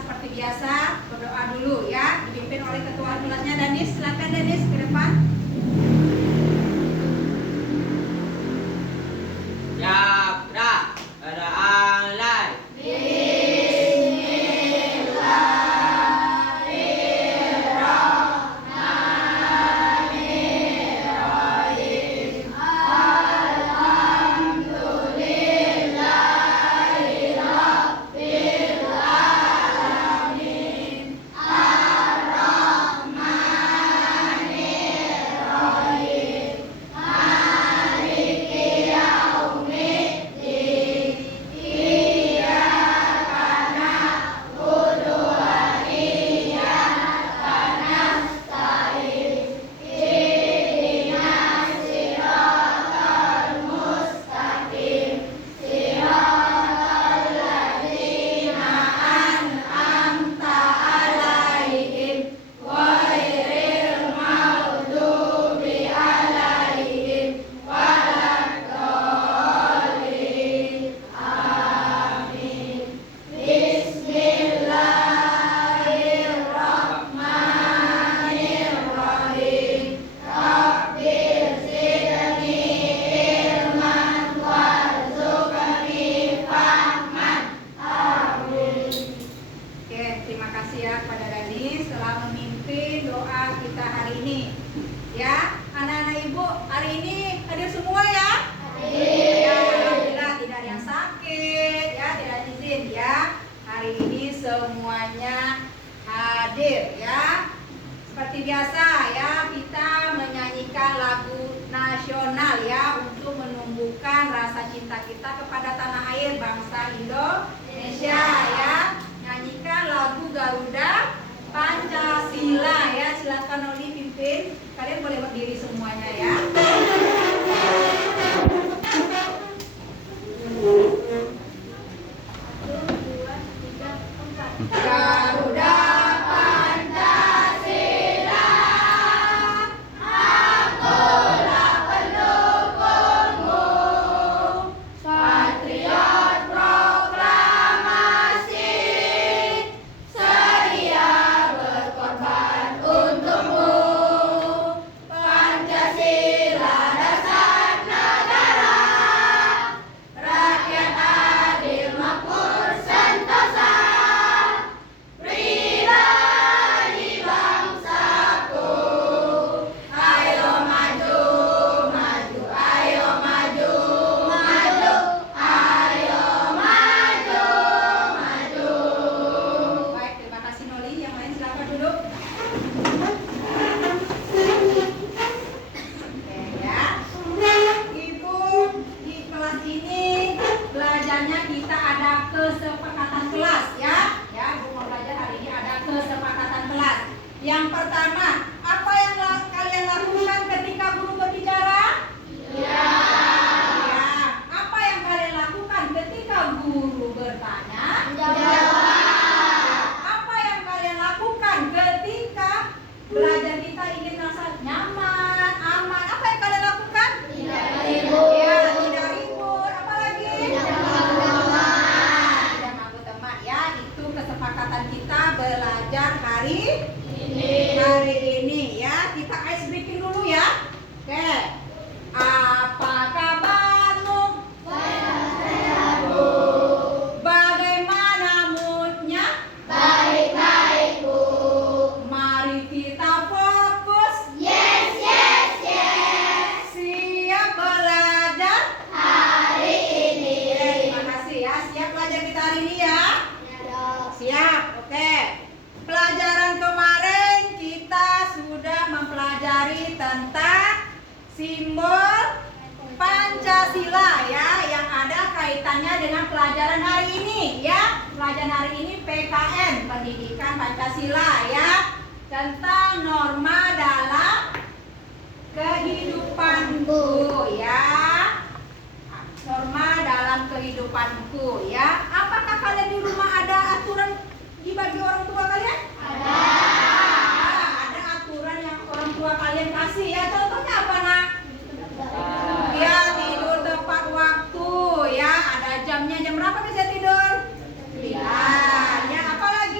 seperti biasa berdoa dulu ya, dipimpin oleh ketua kelasnya Danis. Silakan Danis ke depan. Ya, beralai. Semuanya hadir ya. Seperti biasa ya, kita menyanyikan lagu nasional ya untuk menumbuhkan rasa cinta kita kepada tanah air bangsa Indonesia ya. Nyanyikan lagu Garuda Pancasila ya. Silakan Oli pimpin. Kalian boleh berdiri semuanya ya. Garuda Pancasila, akulah pendukungmu, patriot proklamasi, sedia berkorban untukmu. Pancasila dasar negara, rakyat adil makmur sentosa. Yang pertama, apa yang kalian lakukan ketika guru berbicara? Ya. Apa yang kalian lakukan ketika guru bertanya? Jawab. Apa yang kalian lakukan ketika belajar kita ingin merasa nyaman, aman? Apa yang kalian lakukan? Tidak ribut. Ya, tidak ribut. Apa lagi? Tidak mengganggu teman. Tidak mengganggu teman ya. Itu kesepakatan kita belajar hari ini ya. Kita ice breaking dulu ya. Oke. Apa kabarmu? Sehat, Bu. Bagaimana moodnya? Baik-baik, Bu. Mari kita fokus. Yes. Siap belajar hari ini. Terima kasih ya. Siap belajar kita hari ini ya? Siap. Oke. Pelajaran kemarin kita sudah mempelajari tentang simbol Pancasila ya, yang ada kaitannya dengan pelajaran hari ini ya. Pelajaran hari ini PKN, Pendidikan Pancasila ya, tentang norma dalam kehidupanku ya. Norma dalam kehidupanku ya. Apakah kalian di rumah ada aturan dibagi orang tua kalian? Ada aturan yang orang tua kalian kasih ya. Contohnya apa nak? Ya, tidur tepat waktu ya. Ada jamnya, jam berapa bisa tidur? 9. Ya, apa lagi?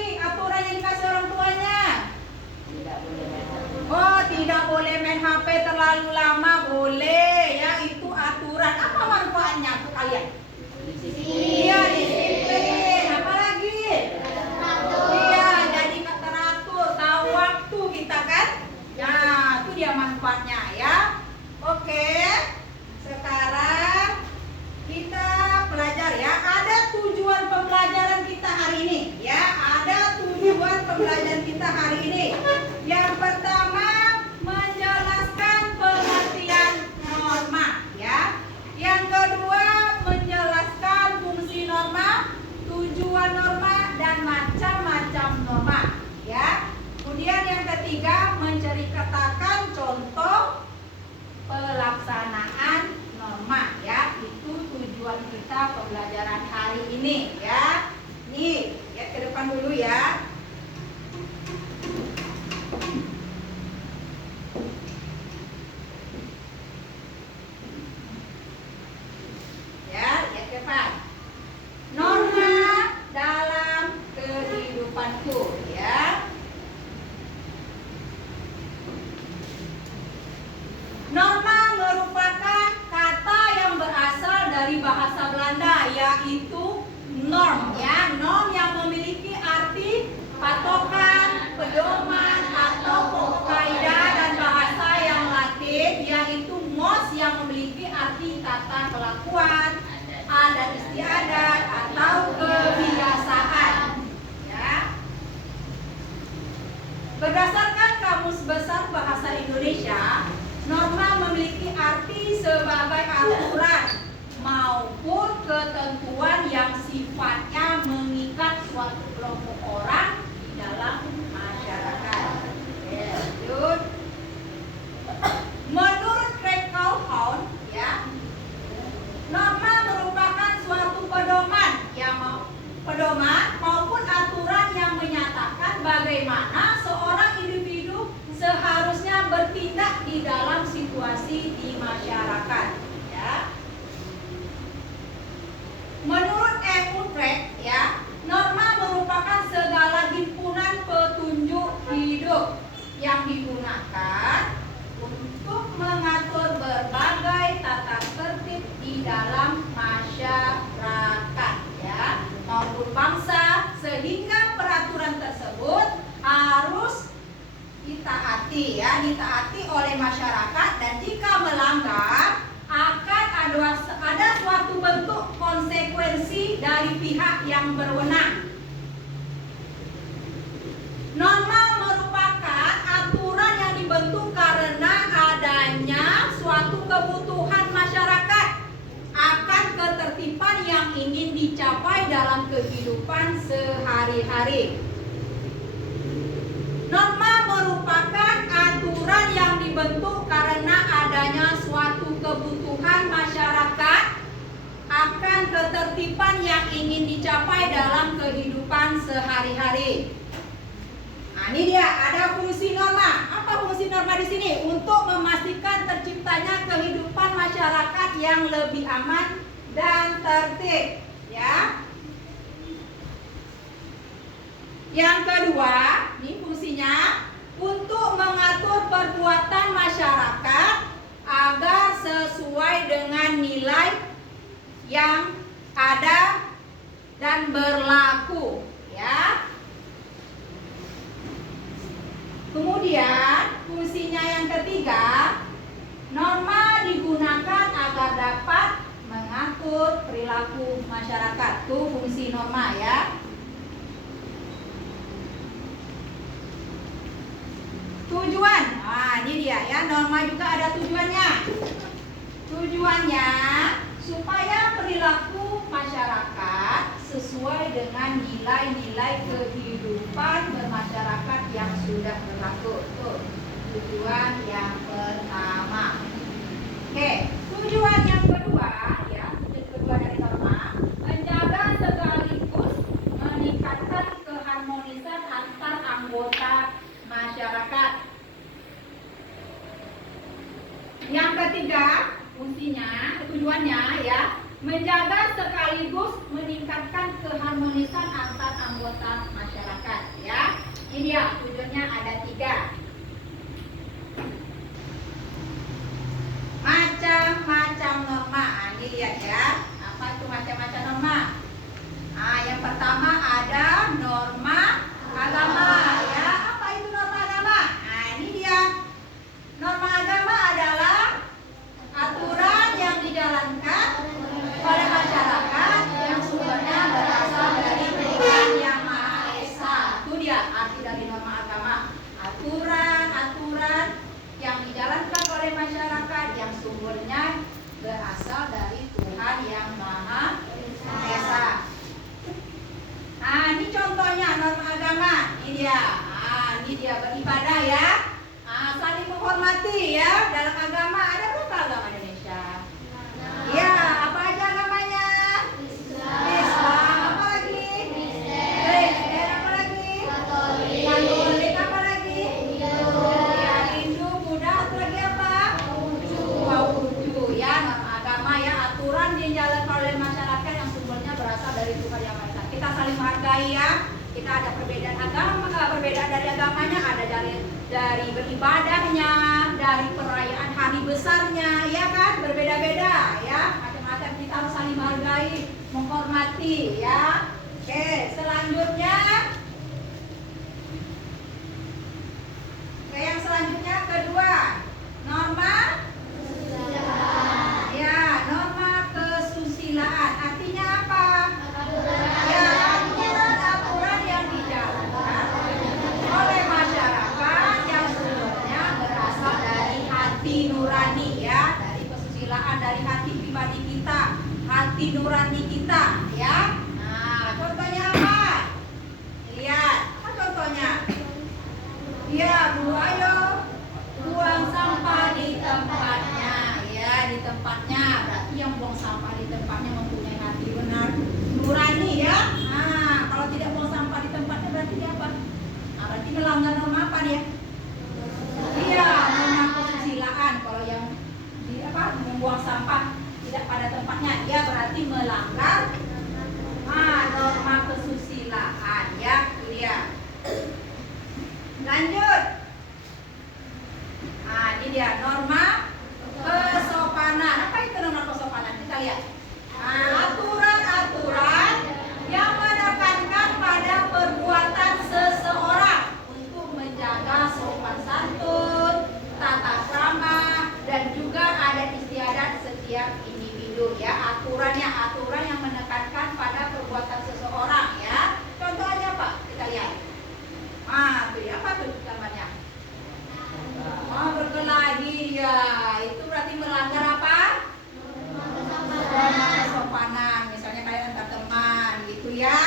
pembelajaran kita hari ini. Yang pertama, menjelaskan pengertian norma, ya. Yang kedua, menjelaskan fungsi norma, tujuan norma, dan macam-macam norma, ya. Kemudian yang ketiga, menceritakan contoh pelaksanaan norma, ya. Itu tujuan kita pembelajaran hari ini, ya. Nih, lihat ke depan dulu ya. Ya, lihat ke depan. Norma dalam kehidupanku, ya. Norma merupakan kata yang berasal dari bahasa Belanda, yaitu norm, ya. Norm yang memiliki arti patokan, pedoman, atau pokok kaidah, dan bahasa yang Latin, yaitu mos yang memiliki arti tata kelakuan, adat istiadat, atau kebiasaan, ya. Berdasarkan Kamus Besar Bahasa Indonesia, norma memiliki arti sebagai aturan maupun ketentuan yang sifatnya mengikat suatu kelompok orang di dalam masyarakat. Lanjut. Menurut Craig Calhoun, ya, norma merupakan suatu pedoman maupun aturan yang menyatakan bagaimana seorang individu seharusnya bertindak di dalam situasi di masyarakat, ya. Menurut Craig, ya, norma merupakan segala himpunan petunjuk hidup yang digunakan untuk mengatur berbagai tata tertib di dalam masyarakat, ya, maupun bangsa, sehingga peraturan tersebut harus ditaati, ya, ditaati oleh masyarakat, dan jika melanggar akan ada suatu bentuk konsekuensi dari pihak yang berwenang. Norma merupakan aturan yang dibentuk karena adanya suatu kebutuhan masyarakat akan ketertiban yang ingin dicapai dalam kehidupan sehari-hari. Norma merupakan aturan yang dibentuk karena adanya suatu kebutuhan masyarakat akan ketertiban yang ingin dicapai dalam kehidupan sehari-hari. Nah, ini dia, ada fungsi norma. Apa fungsi norma di sini? Untuk memastikan terciptanya kehidupan masyarakat yang lebih aman dan tertib, ya. Yang kedua, ini fungsinya untuk mengatur perbuatan masyarakat agar sesuai dengan nilai yang ada dan berlaku, ya. Kemudian fungsinya yang ketiga, norma digunakan agar dapat mengatur perilaku masyarakat. Itu fungsi norma, ya. Tujuan, nah ini dia, ya, norma juga ada tujuannya. Tujuannya supaya perilaku masyarakat sesuai dengan nilai-nilai kehidupan bermasyarakat yang sudah berlaku. Tuh, tujuan yang pertama. Oke, tujuan yang kedua, ya, tujuan kedua dari norma, menjaga sekaligus meningkatkan keharmonisan antar anggota masyarakat. Yang ketiga, fungsinya, tujuannya, ya, menjaga sekaligus meningkatkan keharmonisan antar anggota masyarakat, ya. Ini dia, tujuannya ada 3. Macam-macam norma. Nah, ini lihat, ya. Apa itu macam-macam norma? Nah, yang pertama ada norma agama, ya. Apa itu norma agama? Nah, ini dia. Norma agama adalah aturan yang dijalankan oleh masyarakat yang sumbernya berasal dari Tuhan Yang Maha Esa. Itu dia arti dari aturan-aturan yang dijalankan oleh masyarakat yang sumbernya berasal dari Tuhan yang Maha Esa. Nah, ini contohnya norma agama. Ini dia beribadah ya. Saling menghormati ya. Dalam agama ada berapa agama Indonesia? Ya, apa aja agamanya? Islam, apa lagi? Kristen, apa lagi? Katolik, apa lagi? Ya, Hindu, Buddha, atau lagi apa? Konghucu ya, norma agama ya, aturan yang dijalankan oleh masyarakat yang sumbernya berasal dari Tuhan Yang Maha Esa. Kita saling menghargai ya. Kita ada perbedaan agama, perbedaan dari agamanya, ada dari beribadahnya, dari perayaan hari besarnya, ya kan, berbeda-beda ya, macam-macam. Kita harus saling menghargai, menghormati ya. Oke, selanjutnya, yang selanjutnya kedua, norma, ya, norma kesusilaan. Artinya apa? Ya, aturan yang dijalankan oleh masyarakat yang sumbernya berasal dari hati nurani ya, dari kesusilaan, dari hati pribadi kita, hati nurani kita ya. Nah, contohnya apa? Lihat, apa contohnya? Ya, Bu, ayo buang sampah di tempatnya ya, di tempatnya. Berarti yang buang sampah di tempatnya mempunyai hati benar nurani ya. Nah, kalau tidak buang sampah di tempatnya berarti dia apa? Nah, berarti melanggar norma apa dia? Iya, norma kesusilaan. Kalau yang membuang sampah tidak pada tempatnya, dia berarti melanggar norma kesusilaan ya. Itu dia. Lanjut. Nah, ini dia norma kesopanan. Apa itu norma kesopanan? Kita lihat. Aturan-aturan yang menekankan pada perbuatan seseorang untuk menjaga sopan santun, tata krama, dan juga adat istiadat setiap individu ya. Aturan yang menekankan pada perbuatan seseorang ya. Contohnya apa? Kita lihat. Apa tuh gambarnya? Berkelahi ya. Itu berarti melanggar apa? Kesopanan. Misalnya kayak antar teman gitu ya.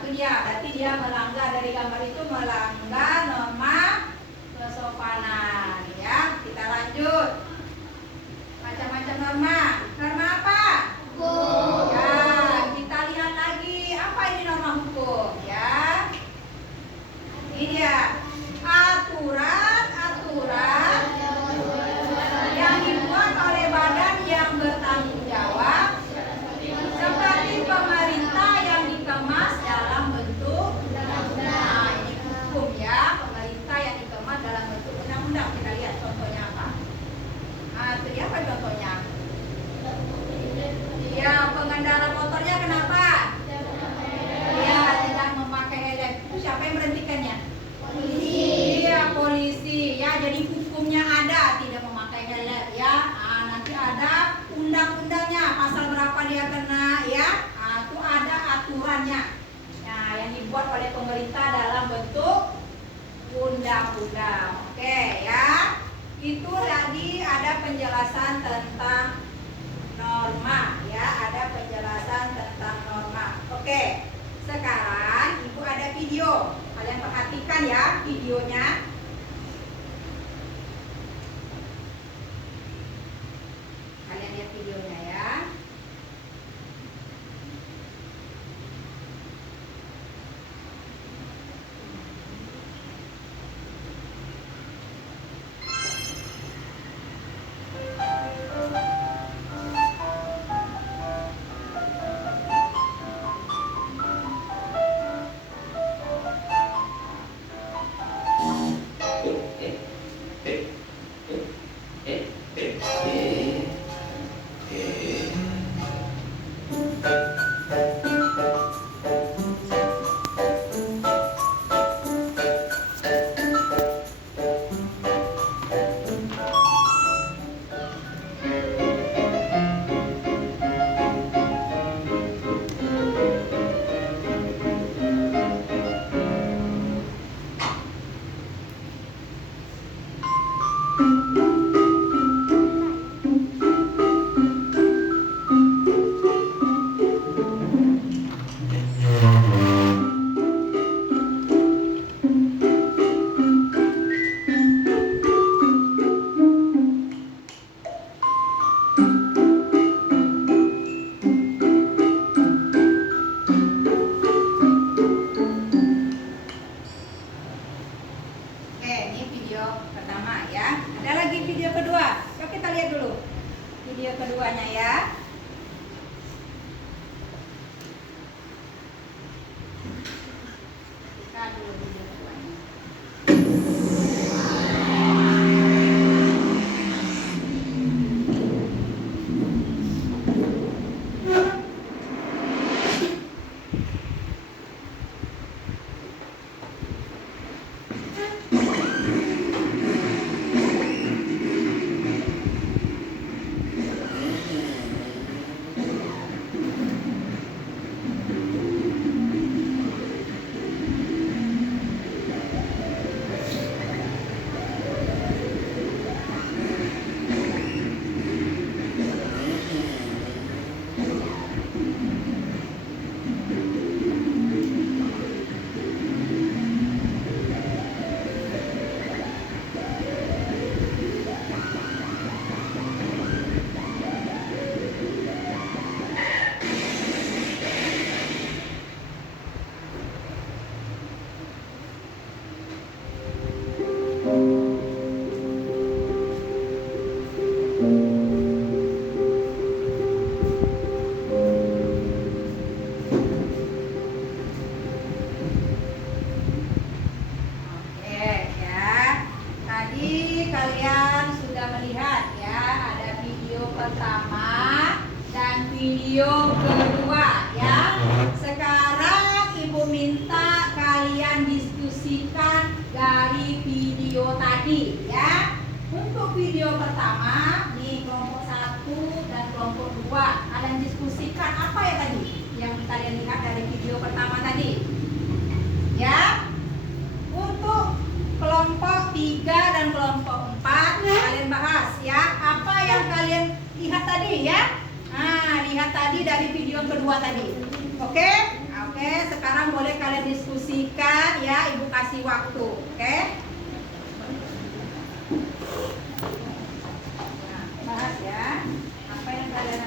Itu dia. Berarti dia melanggar, dari gambar itu melanggar norma kesopanan ya. Kita lanjut. Macam-macam norma. Norma apa? Hukum. Ya, kita lihat lagi. Apa ini norma hukum ya? Ini dia. Aturan yang dibuat oleh badan yang bertanggung jawab seperti pemerintah yang dikemas dalam bentuk undang-undang. Ini hukum ya, pemerintah yang dikemas dalam bentuk undang-undang. Kita lihat contohnya apa. Itu dia apa contohnya? Ya, pengendara motornya kenapa? Ya, tidak memakai helm. Itu siapa yang berhentikannya? Iya, polisi ya. Jadi hukumnya ada, tidak memakai helm ya. Nanti ada undang-undangnya, pasal berapa dia kena ya. Itu ada aturannya. Nah, yang dibuat oleh pemerintah dalam bentuk undang-undang. Oke ya. Itu tadi ada penjelasan tentang norma ya, ada penjelasan tentang norma. Oke. Sekarang Ibu ada video. Kalian perhatikan ya videonya. Kalian lihat videonya ya. Lihat dulu video keduanya. Oke ya, tadi kalian sudah melihat ya, ada video pertama dan video kedua ya. Sekarang Ibu minta kalian diskusikan dari video tadi ya. Untuk video pertama, nih kelompok 1 dan kelompok 2, kalian diskusikan apa ya tadi yang kalian lihat dari video pertama tadi ya. Untuk kelompok 3 dan kelompok 4 kalian bahas ya, apa yang kalian lihat tadi ya. Nah, lihat tadi dari video kedua tadi. Oke? Oke, sekarang boleh kalian diskusikan ya, Ibu kasih waktu. Oke? Nah, bahas ya. Apa yang kalian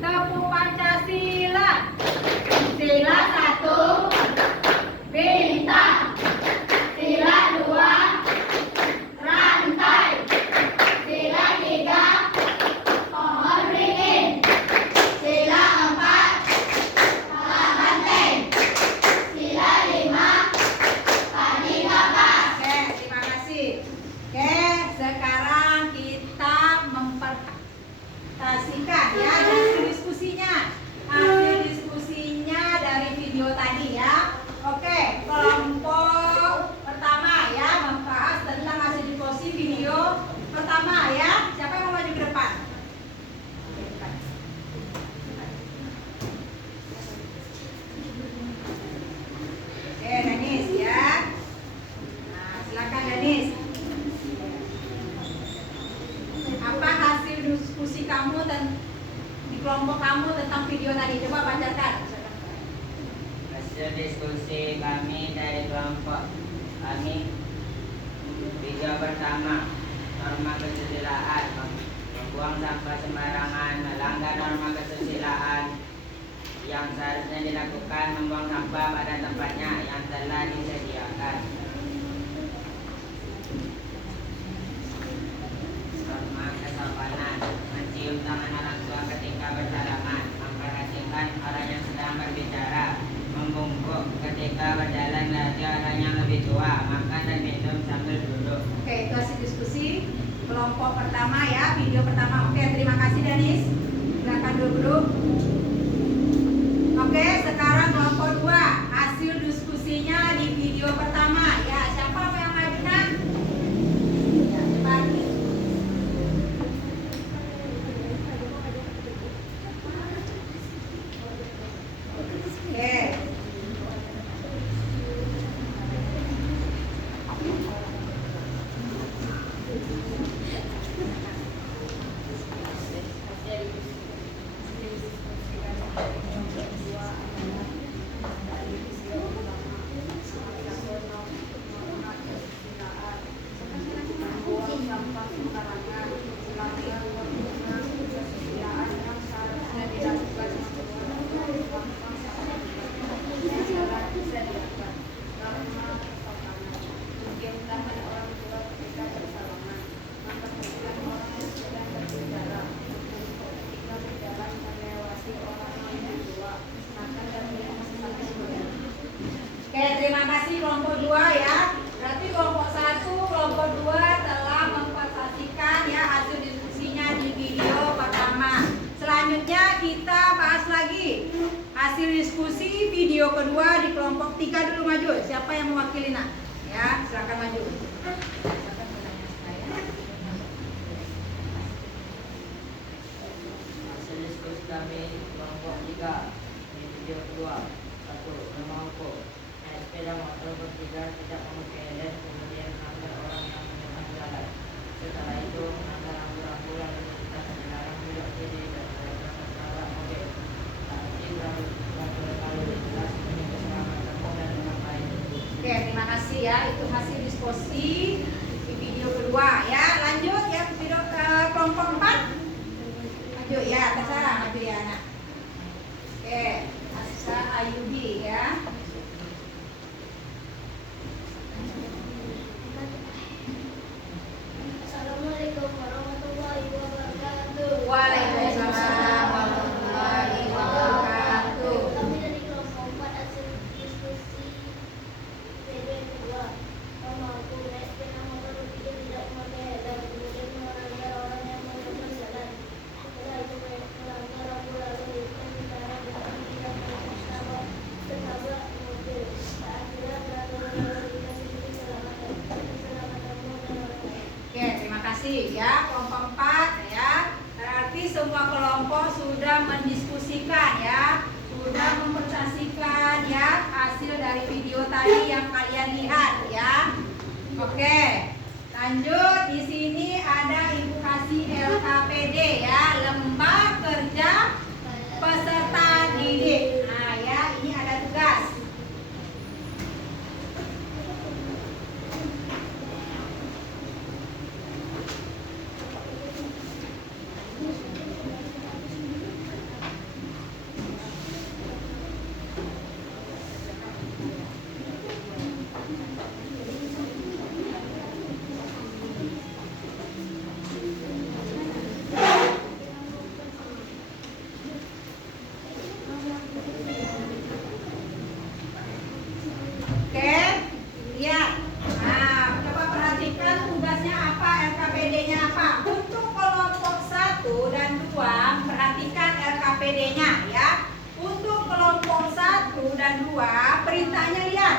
Tepuk Pancasila. Sila 1, bintang. Sila 2, rantai. Sila 3, pohon beringin. Sila 4, banteng. Sila 5, tadi kapas. Oke, terima kasih. Oke, sekarang kita mempresentasikan ya hasil diskusinya. Hasil diskusinya dari video tadi ya. Oke, kelompok pertama ya membahas tentang hasil diskusi video pertama ya. Siapa yang mau maju ke depan? Oke, Danis ya. Nah, silakan Danis. Apa hasil diskusi kamu dan di kelompok kamu tentang video tadi? Coba bacakan. Hasil diskusi kami dari kelompok kami, video pertama, norma kesusilaan, membuang sampah sembarangan, melanggar norma kesusilaan. Yang seharusnya dilakukan membuang sampah pada tempatnya yang telah disediakan. Norma kesopanan, mencium tangan orang tua ketika bersalaman, memperhatikan orang yang sedang berbicara, membungkuk ketika berjalan dari orang yang lebih tua, makan dan minum sambil duduk. Oke, itu hasil diskusi kelompok pertama ya, video pertama. Oke, terima kasih Danis. Silakan duduk. Oke, sekarang kelompok 2, hasil diskusinya di video pertama ya. Siapa yang maju nak? Ya, cepat. Oke. Oke, terima kasih kelompok 2 ya. Berarti kelompok 1, kelompok 2 telah mempresentasikan ya hasil diskusinya di video pertama. Selanjutnya kita bahas lagi hasil diskusi video kedua di kelompok 3 dulu maju. Siapa yang mewakili nak? Ya, silakan maju. Silakan bertanya saya. Hasil diskusi kami kelompok 3 di video kedua. 1. Memangku naik sepeda motor bertiga tidak memakai helm, kemudian melanggar orang yang menyeberang jalan. Setelah itu melanggar rambu-rambu lalu lintas dilarang belok kiri dan menabrak mobil. Tapi lalu lintas demi keselamatanmu dan orang lain. Oke, terima kasih ya. Itu hasil diskusi di video kedua ya. Lanjut ya video kelompok 4. Maju ya, terserah maju ya anak. Oke, Asa Ayubi ya. Assalamualaikum warahmatullahi wabarakatuh. Waalaikumsalam warahmatullahi wabarakatuh. Kami dari kelompok 4 hasil diskusi video kedua. Memangku naik sepeda motor bertiga tidak memakai helm, kemudian melanggar orang yang menyeberang jalan. Setelah itu melanggar rambu lalu lintas dilarang belok kiri dan menabrak mobil. Akhirnya peraturan lalu lintas demi keselamatanmu dan orang lain. Oke, terima kasih ya kelompok 4 ya. Berarti semua kelompok sudah mendiskusikan ya, sudah mempresentasikan ya hasil dari video tadi yang kalian lihat ya. Oke, lanjut di sini ada Ibu kasih LKPD ya, Lembah Kerja Peserta Didik. Nah ya, ini ada tugas. LKPD-nya ya. Untuk kelompok 1 dan 2, perintahnya lihat,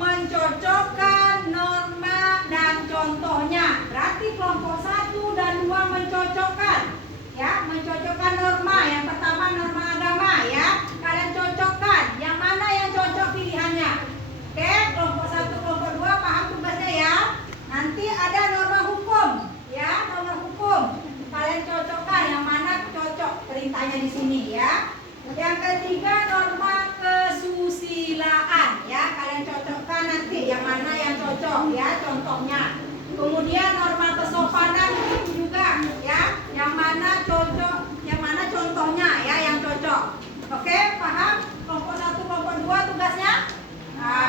mencocokkan norma dan contohnya. Berarti kelompok 1 dan 2 mencocokkan ya, mencocokkan norma. Yang pertama norma agama ya. Kalian cocokkan. Yang mana yang cocok pilihannya? Oke, kelompok 1, kelompok 2 paham tugasnya ya. Nanti ada norma hukum ya, norma hukum. Kalian cocokkan yang mana cocok perintahnya di sini ya. Yang ketiga norma kesusilaan ya, kalian cocokkan nanti yang mana yang cocok ya, contohnya. Kemudian norma kesopanan juga ya, yang mana cocok, yang mana contohnya ya, yang cocok. Oke, paham? Kelompok 1, kelompok 2 tugasnya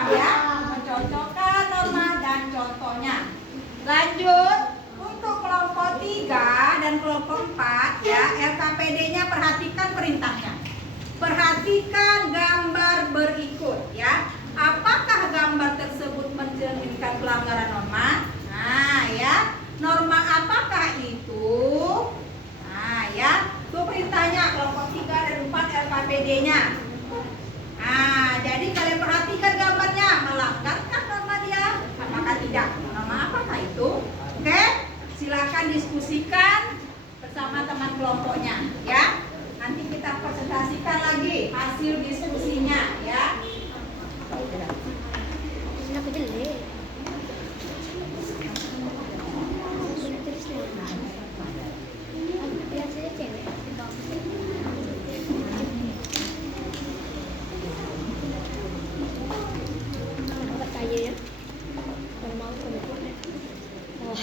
ya, mencocokkan norma dan contohnya. Lanjut, untuk kelompok 3 dan kelompok 4 ya, LKPD-nya perhatikan perintahnya. Perhatikan gambar berikut ya. Apakah gambar tersebut mencerminkan pelanggaran norma? Nah ya, norma apakah itu? Nah ya, itu perintahnya kelompok 3 dan 4 LKPD-nya. Nah, jadi kalian perhatikan gambarnya, melanggarkah norma dia? Apakah tidak? Norma apakah itu? Oke, silakan diskusikan bersama teman kelompoknya ya. Nanti kita presentasikan lagi hasil diskusinya ya. Kenapa jelek? Biasanya cewek. Angkat aja ya. Kalau mau keluar. Oh.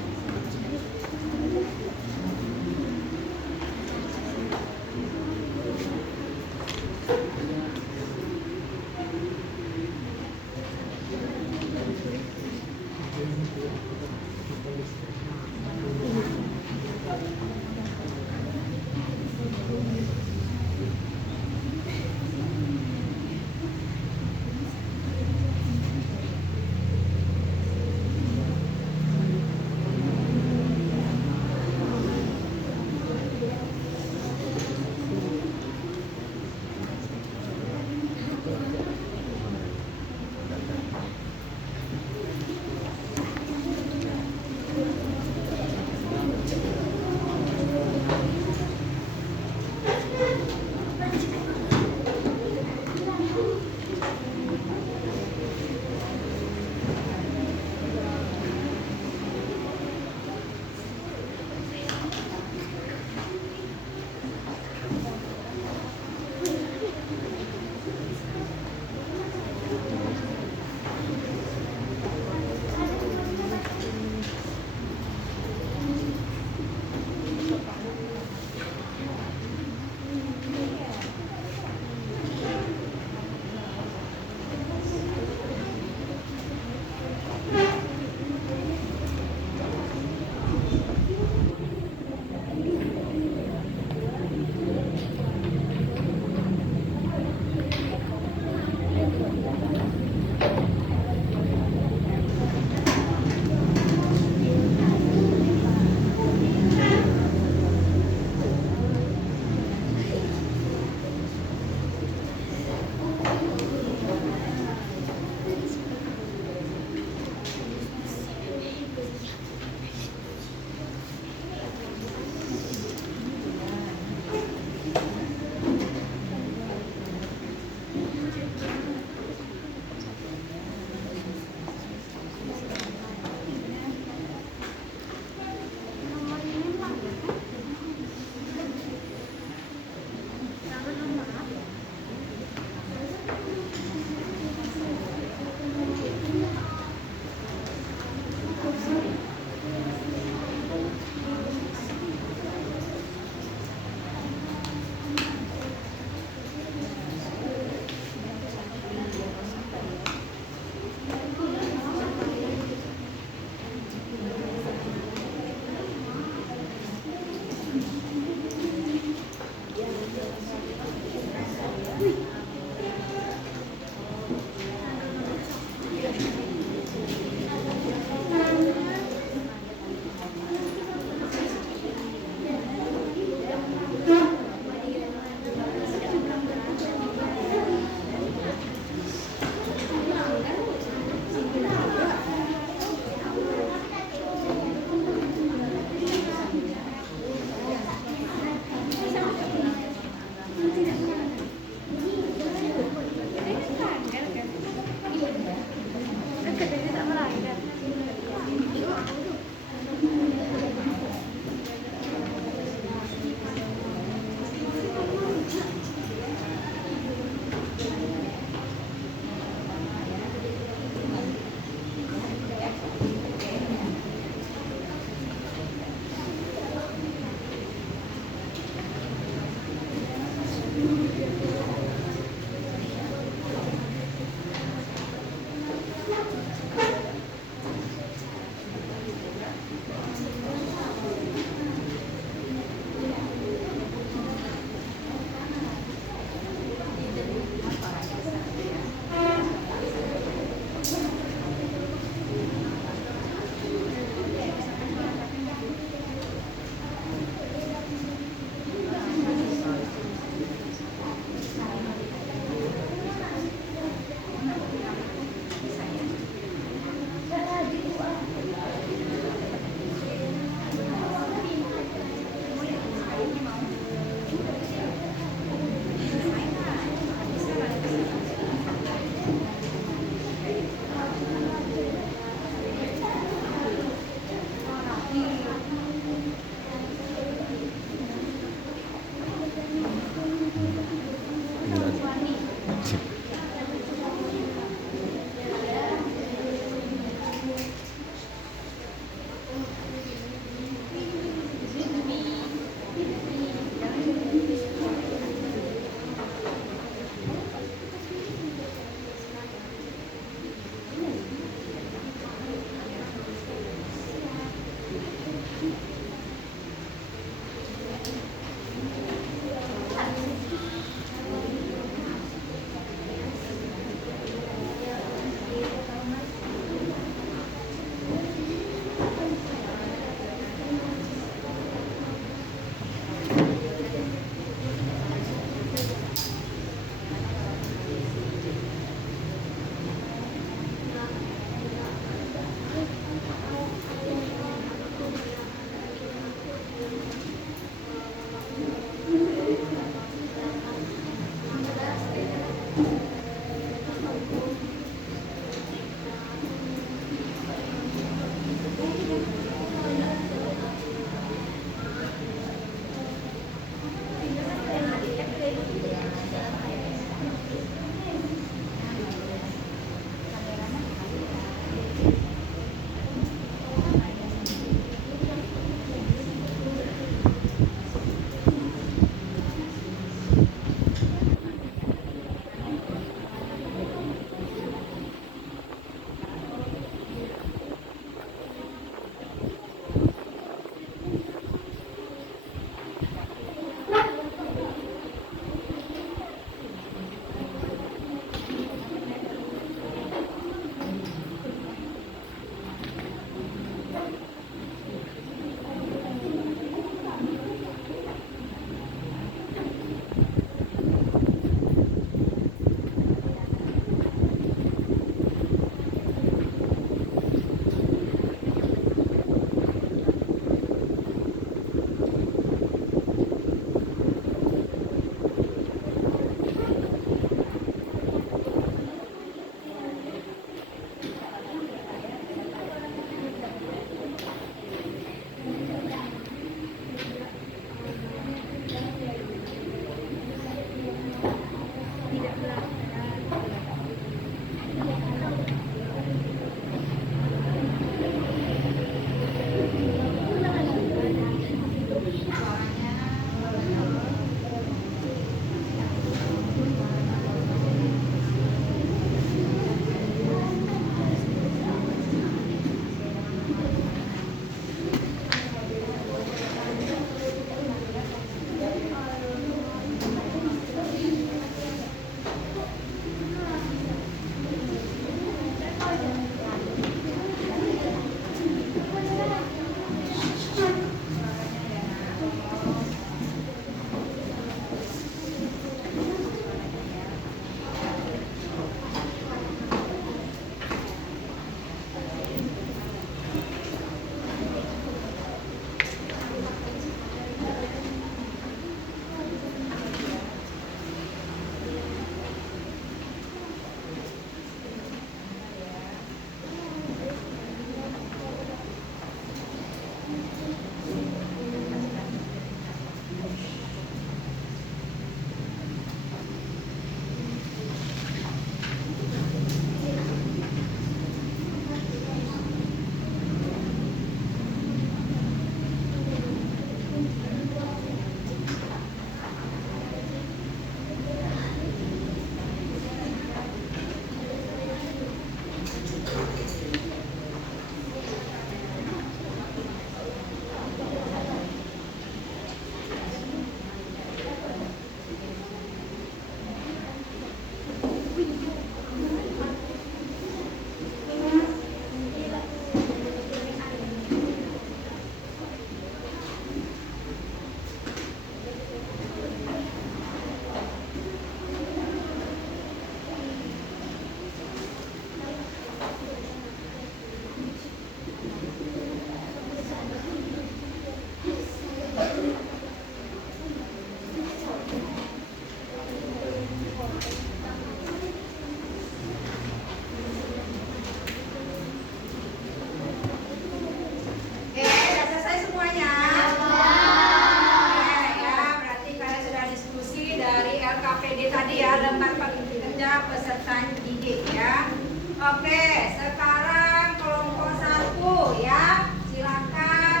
tadi ya, lembar kerja peserta didik ya. Oke, sekarang kelompok 1 ya, silakan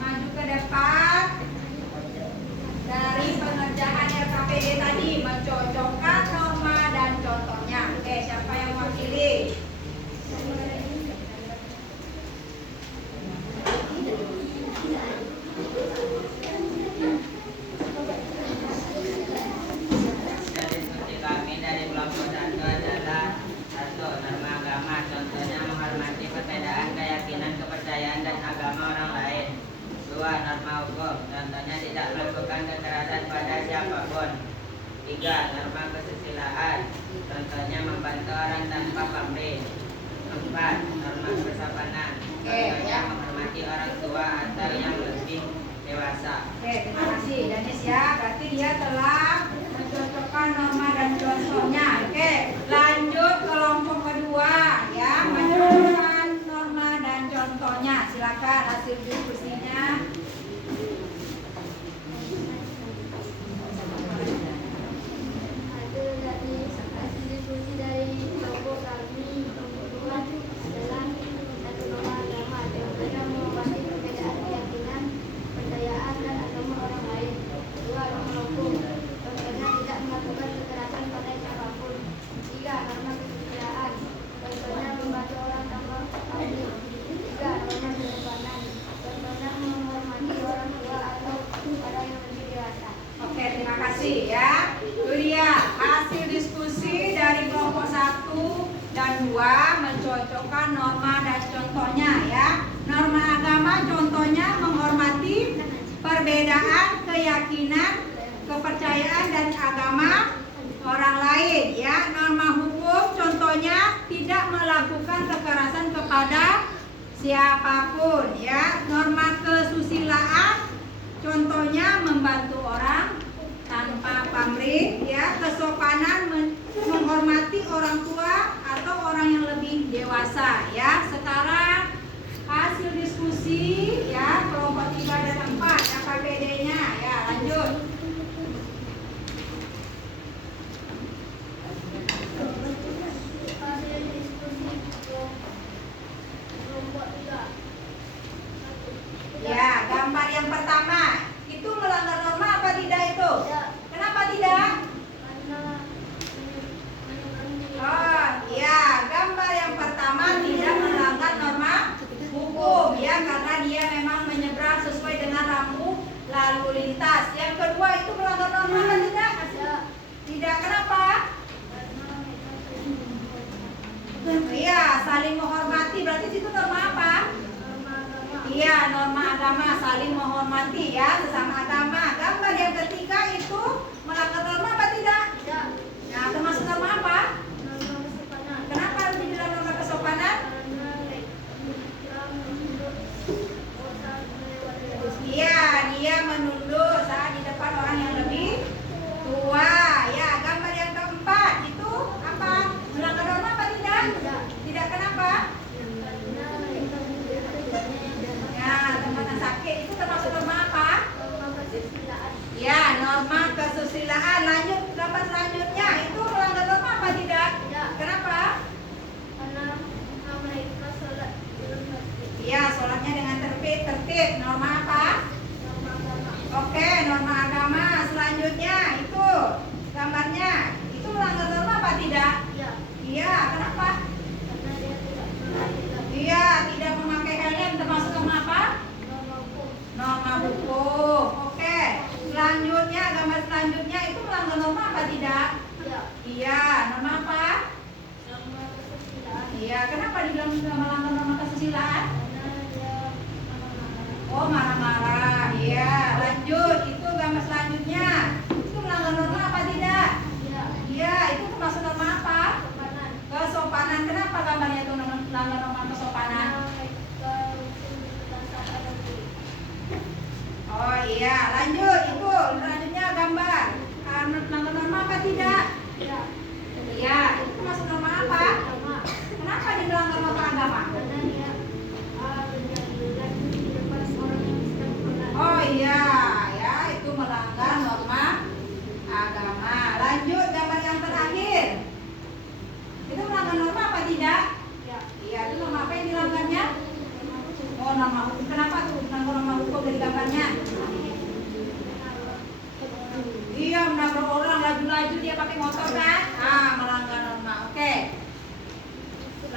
maju ke depan. Dari pengerjaan LKPD tadi mencocokkan norma dan contohnya. Oke, siapa yang mewakili? Dari diskusi kami dari kelompok 1 adalah 1. Norma agama, contohnya menghormati perbedaan keyakinan, kepercayaan, dan agama orang lain. 2. Norma hukum, contohnya tidak melakukan kekerasan pada siapapun. 3. Norma kesusilaan, contohnya membantu orang tanpa pamrih. 4. Norma kesopanan, contohnya menghormati orang tua atau yang lebih dewasa. Oke, terima kasih Danis ya. Berarti dia telah mencocokkan norma dan contohnya. Oke, lanjut kelompok kedua ya, mencocokkan norma dan contohnya. Silakan hasil diskusinya. Hasil diskusi dari kelompok kami, kelompok 2 adalah 1. Norma agama, contohnya menghormati perbedaan keyakinan, kepercayaan, dan agama orang lain. 2. Norma hukum, contohnya tidak melakukan kekerasan pada siapapun. 3. Norma kesusilaan, contohnya membantu orang tanpa pamrih. 3. Norma kesopanan, contohnya menghormati orang tua atau orang yang lebih dewasa. Oke, terima kasih ya. Itu dia hasil diskusi dari kelompok 1 dan 2 mencocokkan norma dan contohnya ya. Norma agama contohnya menghormati perbedaan keyakinan, kepercayaan, dan agama orang lain ya. Norma hukum contohnya tidak melakukan kekerasan kepada siapapun ya. Norma kesusilaan contohnya membantu orang tanpa pamrih ya. Kesopanan menghormati orang tua atau orang yang lebih dewasa ya. Sekarang hasil diskusi ya kelompok 3 dan 4 KPD-nya ya, lanjut. Hasil diskusi kelompok 3. Ya, gambar yang pertama itu melanggar norma apa tidak itu? Tidak. Kenapa tidak? Karena menyeberang diri. Oh, ya, gambar yang pertama tidak melanggar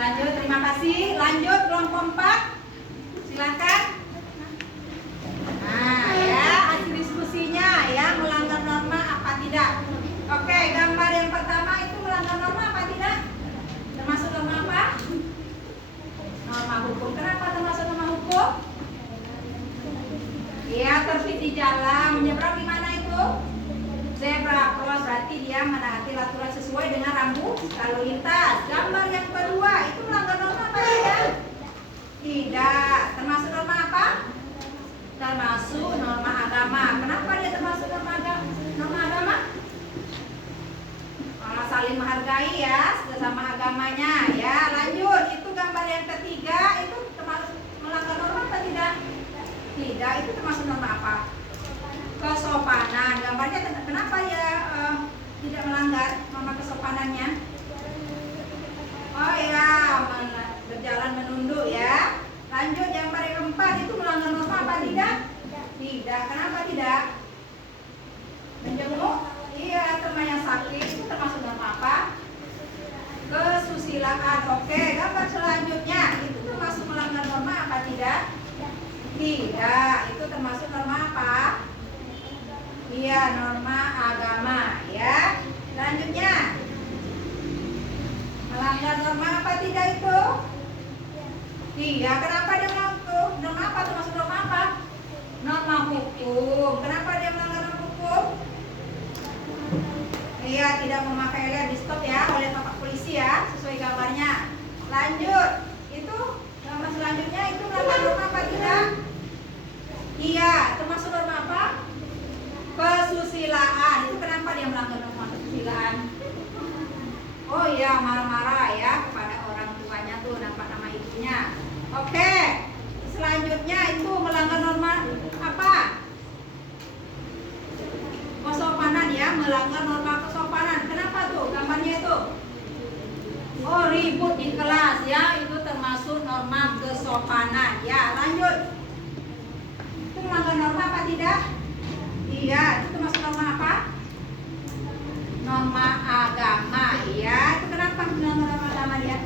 Lanjut, terima kasih. Lanjut kelompok 4. Silakan. Nah, ya, hasil diskusinya ya, melanggar norma apa tidak. Oke, gambar yang pertama itu melanggar norma apa tidak? Termasuk norma apa? Norma hukum. Kenapa termasuk norma hukum? Iya, tertib di jalan. Menyeberang di mana itu? Zebra cross, berarti dia menaati aturan sesuai dengan rambu lalu lintas. Gambar yang kedua itu melanggar norma apa tidak? Tidak. Termasuk norma apa? Termasuk norma agama. Kenapa dia termasuk norma agama? Kalau saling menghargai ya sesama agamanya ya. Lanjut, itu gambar yang ketiga itu termasuk melanggar norma apa tidak? Tidak. Itu termasuk norma apa? Kesopanan. Gambarnya kenapa ya tidak melanggar norma kesopanannya? Oh ya, berjalan menunduk ya. Lanjut, gambar yang keempat itu melanggar norma apa tidak? Tidak. Kenapa tidak? Menjenguk? Iya, teman yang sakit itu termasuk norma apa? Kesusilaan. Oke, gambar selanjutnya itu termasuk melanggar norma apa tidak? Tidak. Itu termasuk norma apa? Iya, norma agama ya. Selanjutnya, melanggar norma apa tidak itu? Tidak. Kenapa dia melanggar norma apa? Termasuk norma apa? Norma hukum. Kenapa dia melanggar norma hukum? Iya, tidak memakai helm, di stop ya oleh bapak polisi ya, sesuai gambarnya. Lanjut, itu gambar selanjutnya itu melanggar norma apa tidak? Iya, termasuk norma apa? Kesusilaan. Itu kenapa dia melanggar norma kesusilaan? Oh iya, marah-marah ya kepada orang tuanya tuh, nampak nama ibunya. Oke, selanjutnya itu melanggar norma apa? Kesopanan ya, melanggar norma kesopanan. Kenapa tuh gambarnya itu? Oh, ribut di kelas ya, itu termasuk norma kesopanan ya. Lanjut, itu melanggar norma apa tidak? Iya, itu termasuk norma apa? Norma agama ya. Itu kenapa melanggar norma agama dia?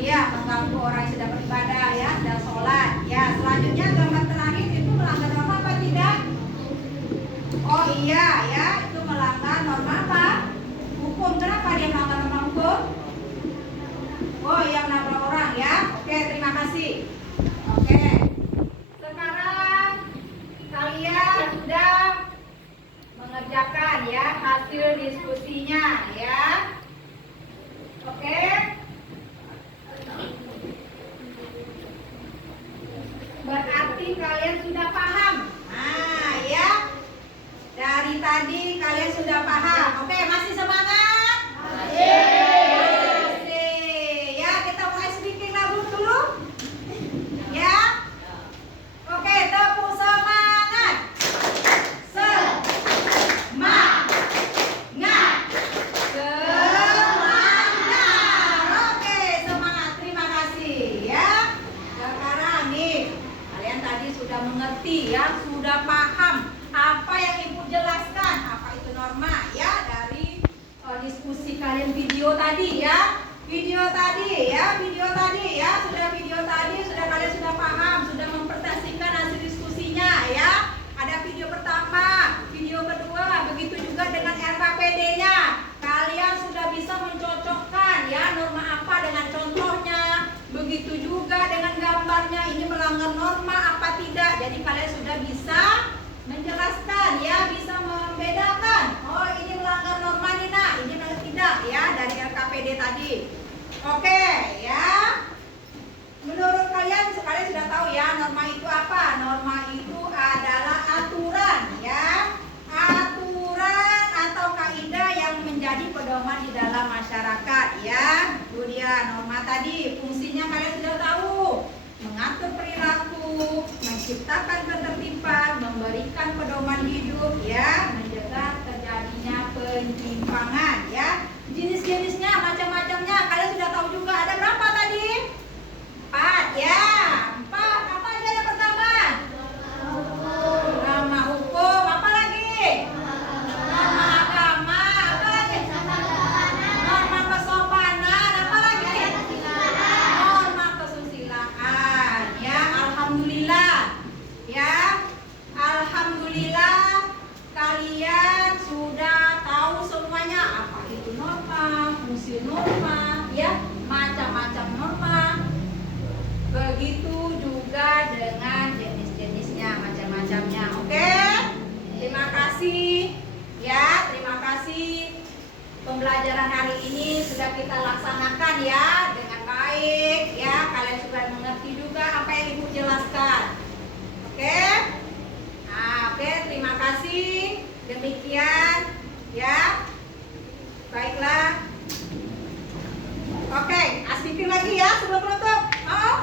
Iya, mengganggu orang yang sedang beribadah ya, sedang sholat ya. Selanjutnya gambar terakhir itu melanggar norma apa tidak? Oh iya ya, itu melanggar norma apa? Hukum. Kenapa dia melanggar norma hukum? Oh, yang nabrak orang ya. Oke, terima kasih. Oke, sekarang kalian sudah mengerjakan ya hasil diskusinya ya. Oke. Berarti kalian sudah paham. Nah, ya. Dari tadi kalian sudah paham. Oke, masih semangat? Masih. Ya, kita mulai speaking lagu dulu. Ya. Oke, tepuk semangat. Semangat. Semangat. Oke, semangat. Terima kasih ya. Sekarang nih, kalian tadi sudah mengerti ya, sudah paham apa yang Ibu jelaskan, apa itu norma ya dari diskusi kalian video tadi ya. Video tadi ya, sudah kalian sudah paham, sudah mempresentasikan hasil diskusinya ya. Ada video pertama, video kedua, begitu juga dengan RKPD-nya. Kalian sudah bisa mencocokkan ya norma apa dengan contohnya. Begitu juga dengan gambarnya, ini melanggar norma apa tidak. Jadi kalian sudah bisa menjelaskan ya, bisa membedakan. Oh, ini melanggar norma nih, nah, ini tidak ya dari RKPD tadi. Oke ya. Menurut kalian sudah tahu ya norma itu apa? Norma itu adalah aturan ya. Aturan atau kaidah yang menjadi pedoman di dalam masyarakat ya. Itu dia norma tadi. Fungsinya kalian sudah tahu. Mengatur perilaku, menciptakan ketertiban, memberikan pedoman hidup ya, mencegah terjadinya penyimpangan ya. Jenis-jenisnya, macam-macamnya kalian sudah tahu juga. Ada berapa tadi? 4 ya. 4. Apa aja yang pertama? Norma hukum. Apa lagi? Norma agama. Apa lagi? Norma kesopanan. Apa lagi? fungsi norma, ya, macam-macam norma. Begitu juga dengan jenis-jenisnya, macam-macamnya. Oke? Terima kasih. Ya, terima kasih. Pembelajaran hari ini sudah kita laksanakan ya dengan baik ya. Kalian sudah mengerti juga apa yang Ibu jelaskan. Oke? Nah, oke, terima kasih. Demikian ya. Baiklah. Oke, aslikin lagi ya sebelum penutup. Mau?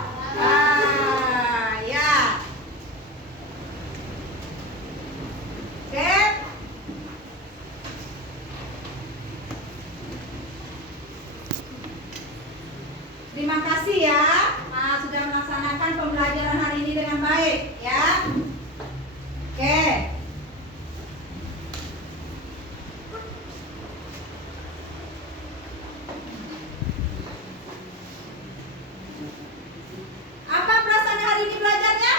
Ya. Oke. Terima kasih ya. Nah, sudah melaksanakan pembelajaran hari ini dengan baik ya. Oke. Apa perasaan hari ini belajarnya?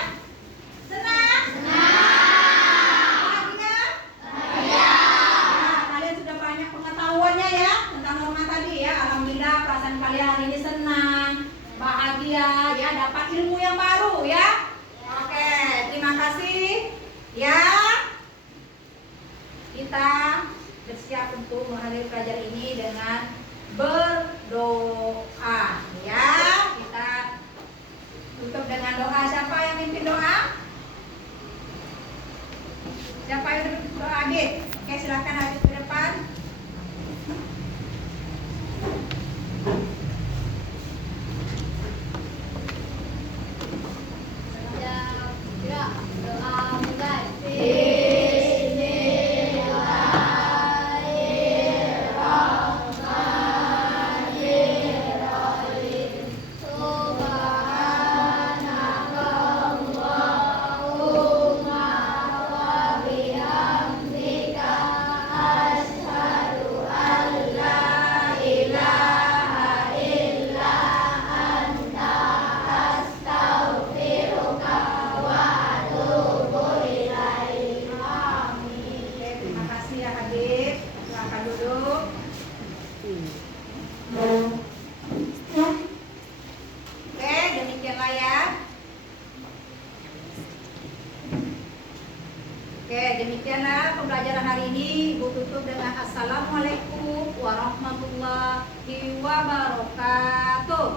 Senang? Bahagia? Nah, kalian sudah banyak pengetahuannya ya tentang norma tadi ya. Alhamdulillah perasaan kalian hari ini senang, bahagia ya, dapat ilmu yang baru ya. Oke, terima kasih ya. Kita bersiap untuk menghadiri pelajaran ini dengan berdoa ya. Kita tutup dengan doa. Siapa yang mimpin doa? Siapa yang berdoa? Adit. Oke, silakan Adit ke depan. Doa mulai. Oke, terima kasih ya Adit. Silakan duduk. Oke, demikianlah ya. Oke, demikianlah pembelajaran hari ini. Ibu tutup dengan Assalamualaikum warahmatullahi wabarakatuh.